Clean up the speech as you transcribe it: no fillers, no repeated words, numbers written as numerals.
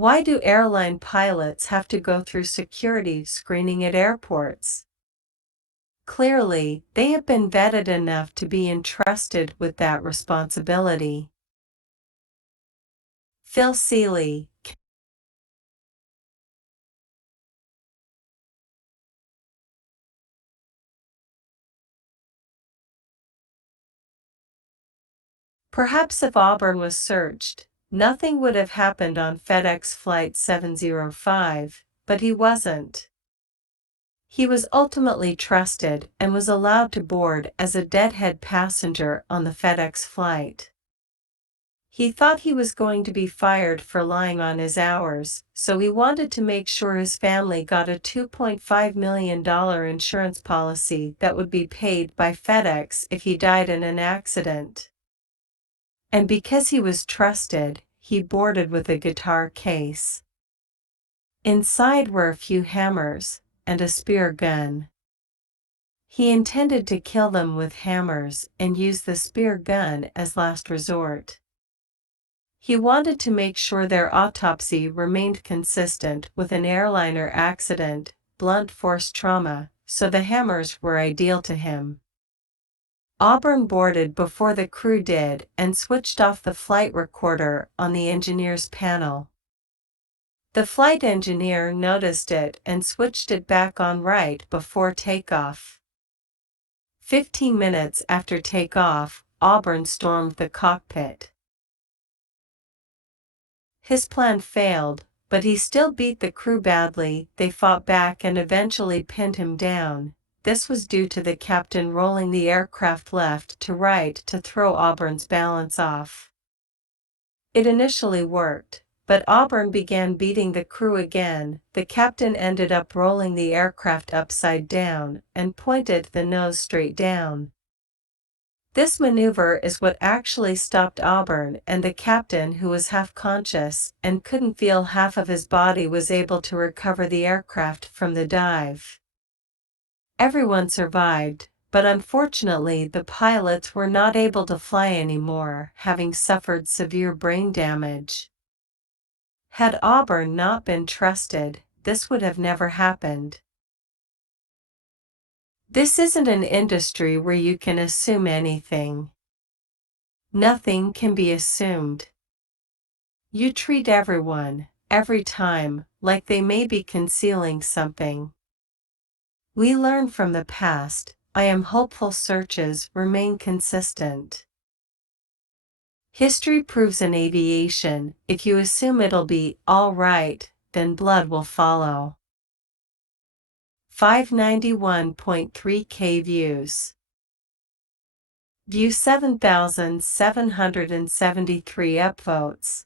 Why do airline pilots have to go through security screening at airports? Clearly, they have been vetted enough to be entrusted with that responsibility. Phil Seeley. Perhaps if Auburn was searched, nothing would have happened on FedEx Flight 705, but he wasn't. He was ultimately trusted and was allowed to board as a deadhead passenger on the FedEx flight. He thought he was going to be fired for lying on his hours, so he wanted to make sure his family got a $2.5 million insurance policy that would be paid by FedEx if he died in an accident. And because he was trusted, he boarded with a guitar case. Inside were a few hammers and a spear gun. He intended to kill them with hammers and use the spear gun as last resort. He wanted to make sure their autopsy remained consistent with an airliner accident, blunt force trauma, so the hammers were ideal to him. Auburn boarded before the crew did and switched off the flight recorder on the engineer's panel. The flight engineer noticed it and switched it back on right before takeoff. 15 minutes after takeoff, Auburn stormed the cockpit. His plan failed, but he still beat the crew badly. They fought back and eventually pinned him down. This was due to the captain rolling the aircraft left to right to throw Auburn's balance off. It initially worked, but Auburn began beating the crew again. The captain ended up rolling the aircraft upside down and pointed the nose straight down. This maneuver is what actually stopped Auburn, and the captain, who was half conscious and couldn't feel half of his body, was able to recover the aircraft from the dive. Everyone survived, but unfortunately the pilots were not able to fly anymore, having suffered severe brain damage. Had Auburn not been trusted, this would have never happened. This isn't an industry where you can assume anything. Nothing can be assumed. You treat everyone, every time, like they may be concealing something. We learn from the past. I am hopeful searches remain consistent. History proves in aviation, if you assume it'll be all right, then blood will follow. 591.3K views. View 7,773 upvotes.